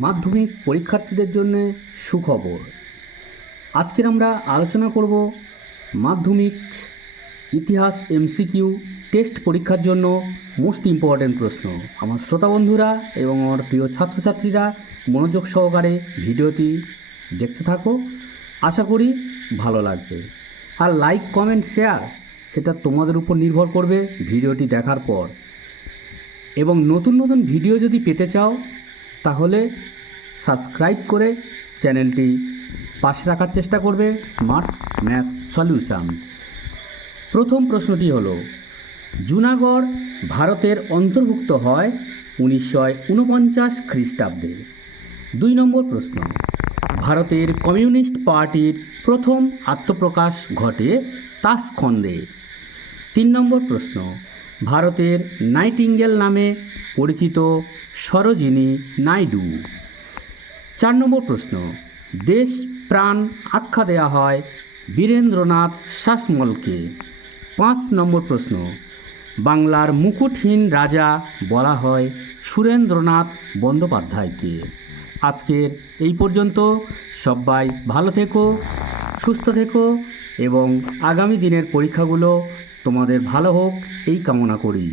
মাধ্যমিক পরীক্ষার্থীদের জন্য সুখবর। আজকের আমরা আলোচনা করব মাধ্যমিক ইতিহাস এমসিকিউ টেস্ট পরীক্ষার জন্য মোস্ট ইম্পর্ট্যান্ট প্রশ্ন। আমার শ্রোতা বন্ধুরা এবং আমার প্রিয় ছাত্রছাত্রীরা মনোযোগ সহকারে ভিডিওটি দেখতে থাকো, আশা করি ভালো লাগবে। আর লাইক কমেন্ট শেয়ার সেটা তোমাদের উপর নির্ভর করবে ভিডিওটি দেখার পর। এবং নতুন নতুন ভিডিও যদি পেতে চাও তাহলে সাবস্ক্রাইব করে চ্যানেলটি পাশে রাখার চেষ্টা করবে। Smart math solution. প্রথম প্রশ্নটি হলো, জুনাগড় ভারতের অন্তর্ভুক্ত হয় 1949 খ্রিস্টাব্দে। 2 নম্বর প্রশ্ন, ভারতের কমিউনিস্ট পার্টির প্রথম আত্মপ্রকাশ ঘটে তাশখন্দে। 3 নম্বর প্রশ্ন, ভারতের নাইটিঙ্গেল নামে পরিচিত সরোজিনী নাইডু। 4 নম্বর প্রশ্ন, দেশ প্রাণ আখ্যা দেয়া হয় বীরেন্দ্রনাথ শাসমলকে। 5 নম্বর প্রশ্ন, বাংলার মুকুটহীন রাজা বলা হয় সুরেন্দ্রনাথ বন্দ্যোপাধ্যায়কে। আজকের এই পর্যন্ত। সবাই ভালো থেকো, সুস্থ থেকো এবং আগামী দিনের পরীক্ষাগুলো তোমাদের ভালো হোক এই কামনা করি।